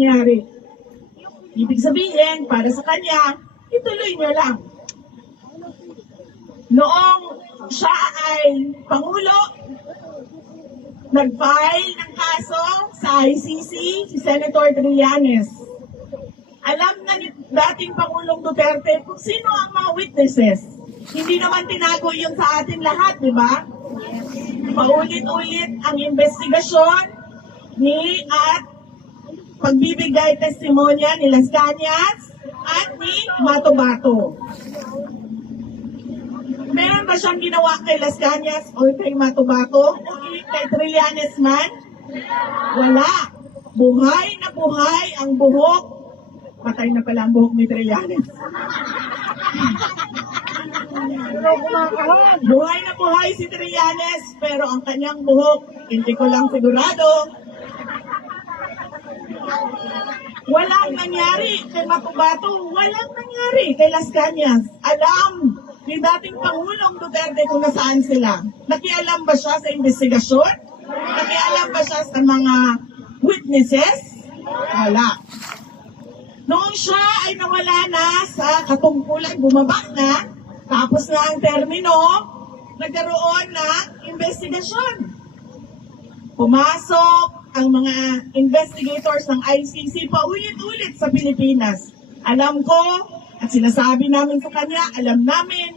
nangyari. Ibig sabihin, para sa kanya, ituloy niya lang. Noong siya ay Pangulo, nag-file ng kaso sa ICC si Senator Trillanes. Alam na ni dating Pangulong Duterte kung sino ang mga witnesses. Hindi naman tinago yun sa atin lahat, di ba? Paulit-ulit ang investigasyon at pagbibigay testimonya ni Las Cañas at ni Mato-Bato. Meron ba siyang ginawa kay Las Cañas o kay Mato-Bato o kay Trillanes man? Wala. Buhay na buhay ang buhok. Patay na pala ang buhok ni Trillanes. Buhay na buhay si Trillanes, pero ang kanyang buhok, hindi ko lang sigurado. Walang nangyari kay Mato-Bato, walang nangyari kay Las Cañas. Alam ni dating Pangulong Duterte kung nasaan sila. Nakialam ba siya sa investigasyon? Nakialam ba siya sa mga witnesses? Wala. Noong siya ay nawala na sa katungkulan, bumaba na, tapos na ang termino, nagkaroon ng investigasyon. Pumasok ang mga investigators ng ICC paulit-ulit sa Pilipinas. Alam ko, at sinasabi namin sa kanya, alam namin,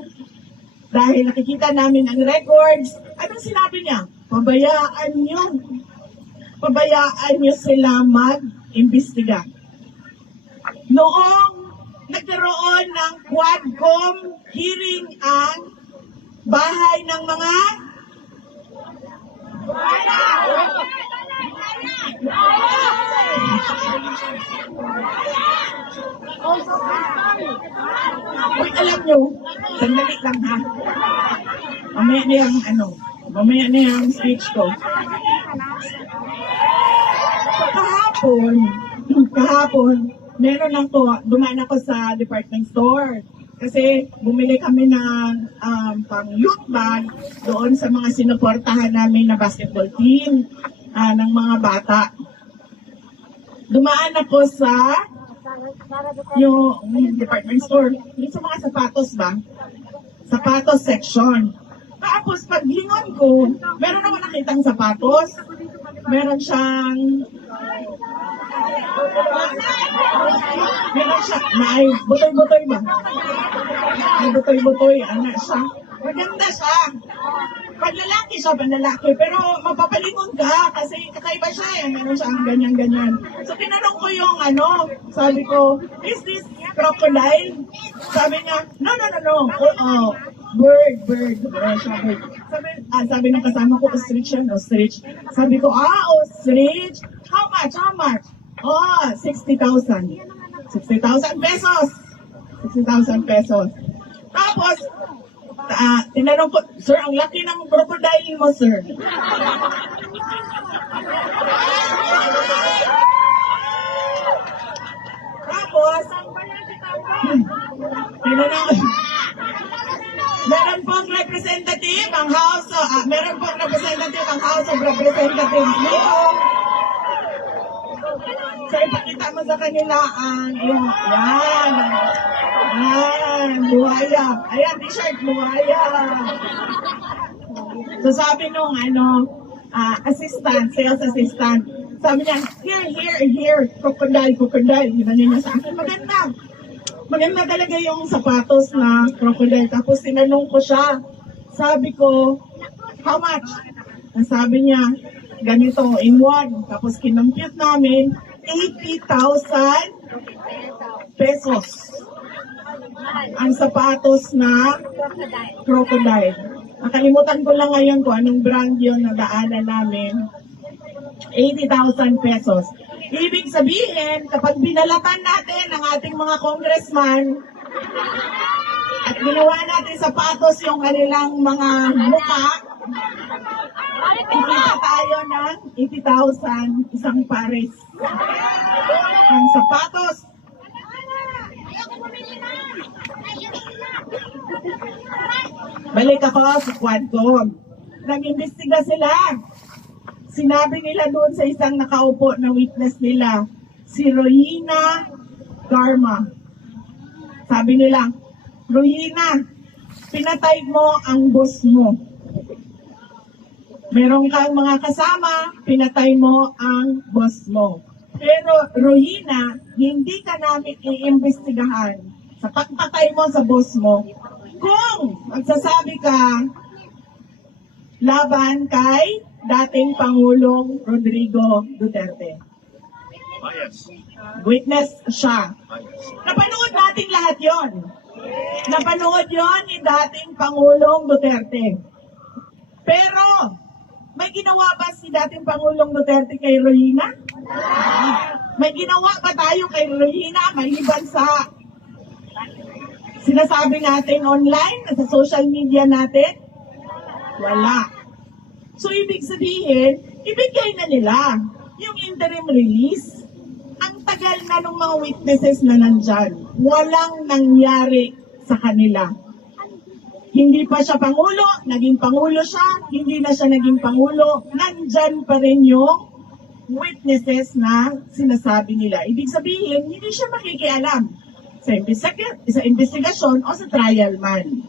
dahil nakikita namin ang records, anong sinabi niya? Pabayaan niyo sila mag-imbestiga. Noong nagkaroon ng Quadcom hearing ang bahay ng mga Uy, alam nyo, sandali lang ha. Mamaya na yung speech ko. So, kahapon, meron lang to, dumaan ako sa department store. Kasi bumili kami ng pang youth bag doon sa mga sinuportahan namin na basketball team ng mga bata. Dumaan ako sa yung department store, yung sa mga sapatos ba? Sapatos section. Tapos paglingon ko, meron ako nakitang sapatos. Meron siyang may butoy-butoy ba? May butoy-butoy, siya. Maganda siya. Panlalaki siya, panlalaki. Pero mapapalingon ka kasi kakaiba siya eh. Meron siyang ganyan-ganyan. So tinanong ko yung sabi ko, is this crocodile? Sabi niya, no. Bird. Sabi ng kasama ko, ostrich. Sabi ko, ostrich? How much? 60,000. 60,000 pesos. 60,000 pesos. Tapos, tinanong ko, sir, ang laki ng crocodile mo, sir. Tapos, meron pong representative ang House of Representatives dito. So, ipakita mo sa kanila ang buhaya. Ayan, t-shirt, buhaya. So, sabi nung sales assistant, sabi niya, here, crocodile. Iba niya sa akin, maganda talaga yung sapatos na crocodile. Tapos tinanong ko siya, sabi ko, how much? Sabi niya, ganito, in one. Tapos kinompute namin, 80,000 pesos. Ang sapatos na crocodile. Nakalimutan ko lang ngayon kung anong brand yun na daanan namin. 80,000 pesos. Ibig sabihin, kapag binalatan natin ang ating mga congressman at ginawa natin sapatos yung kanilang mga mukha, ikita tayo ng 80,000 isang pares ng sapatos. Balik ako sa Quadcom. Nag-imbestiga sila. Sinabi nila doon sa isang nakaupo na witness nila, si Rohina Garma. Sabi nila, Rohina, pinatay mo ang boss mo. Meron kang mga kasama, pinatay mo ang boss mo. Pero Rohina, hindi ka namin iimbestigahan sa pagpatay mo sa boss mo kung magsasabi ka laban kay dating Pangulong Rodrigo Duterte. Witness siya. Napanood natin lahat yon. Napanood yon ni dating Pangulong Duterte. Pero, may ginawa ba si dating Pangulong Duterte kay Rohina? May ginawa ba tayo kay Rohina maliban sa sinasabi natin online, sa social media natin? Wala. So, ibig sabihin, ibigay na nila yung interim release. Ang tagal na ng mga witnesses na nandyan. Walang nangyari sa kanila. Hindi pa siya Pangulo, naging Pangulo siya, hindi na siya naging Pangulo, nandyan pa rin yung witnesses na sinasabi nila. Ibig sabihin, hindi siya makikialam sa investigasyon o sa trial man.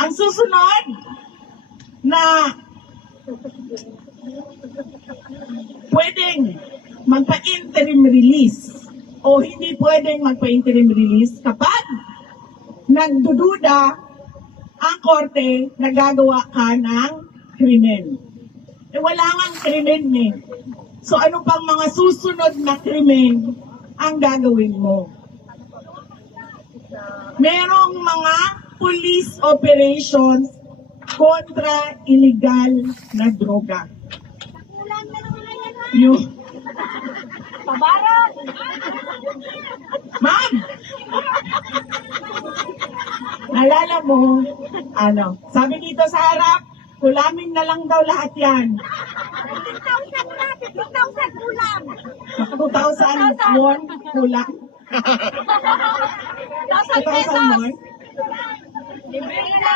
Ang susunod na pwedeng magpa-interim release o hindi pwedeng magpa-interim release kapag nagdududa ang korte na gagawa ka ng krimen. Wala ngang krimen eh. So ano pang mga susunod na krimen ang gagawin mo? Merong mga police operations kontra illegal na droga. Yung Pabaran! Ma'am! Nalala mo, sabi dito sa harap, kulamin na lang daw lahat yan. 2,000 kulang. 2,000 won, kulang. 1,000 2,000 pesos. won. Libre na.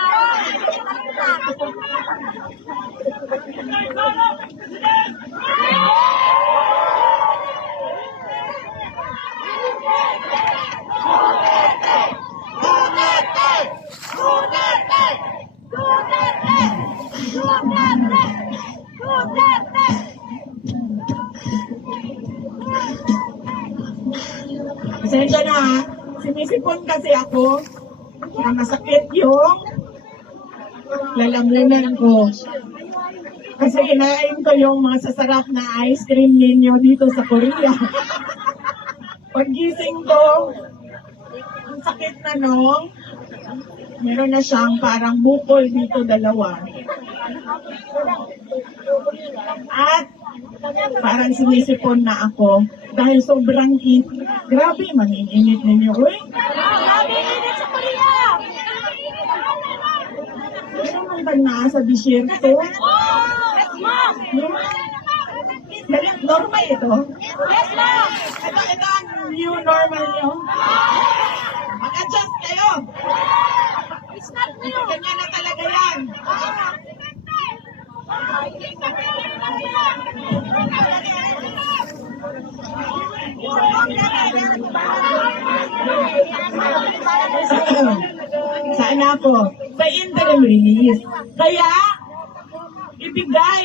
Pasensya na ha. Sinisipon kasi ako na masakit yung lalamlinan ko. Kasi kinain ko yung mga sasarap na ice cream ninyo dito sa Korea. Paggising ko, ang sakit na nung, meron na siyang parang bukol dito dalawa. At parang sinisipon na ako dahil sobrang init. Grabe, maninginit ninyo. Uy, Grabe init sa Korea. meron mang tagnaa sa disyerto. Yes, ma'am. Normal ito. Yes, ma'am. Ito ang new normal nyo. Mag-adjust kayo. It's not new. Ganyan na talaga yan. Saan ako? Sa interim release. Kaya, ibigay.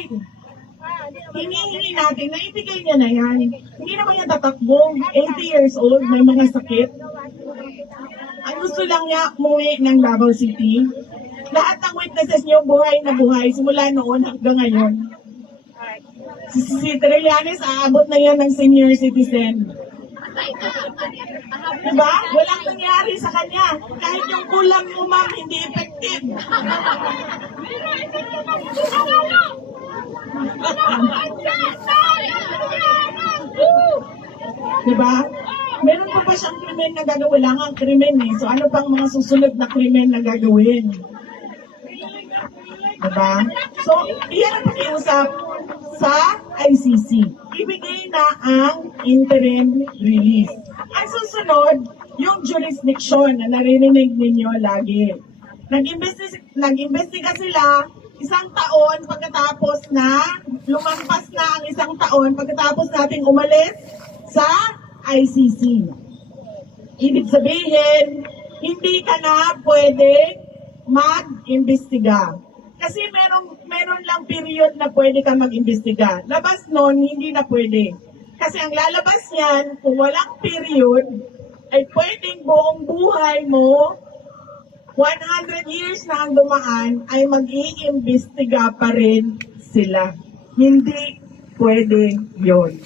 Hinihingi natin na ibigay niya na yan. Hindi naman niya tatakbo. 80 years old, may mga sakit. Ang gusto lang niya, umuwi ng Davao City. Lahat ng witnesses niyo, buhay na buhay, simula noon hanggang ngayon. Si Trillanes, aabot na yan ng senior citizen. Diba? Walang nangyari sa kanya. Kahit yung kulam mo, ma'am, hindi effective. Diba? Meron pa ba siyang krimen na gagawin? Wala nga ang krimen eh. So ano pang mga susunod na krimen na gagawin? Diba? So, iyan ang pakiusap sa ICC. Ibigay na ang interim release. Ang susunod, yung jurisdiction na naririnig ninyo lagi. Nag-imbestiga sila 1 taon pagkatapos na, lumampas na ang 1 taon pagkatapos nating umalis sa ICC. Ibig sabihin, hindi ka na pwede mag-imbestiga. Kasi meron lang period na pwede ka mag-imbestiga. Labas nun, hindi na pwede. Kasi ang lalabas niyan, kung walang period, ay pwedeng buong buhay mo, 100 years na ang dumaan, ay mag-iimbestiga pa rin sila. Hindi pwede yon.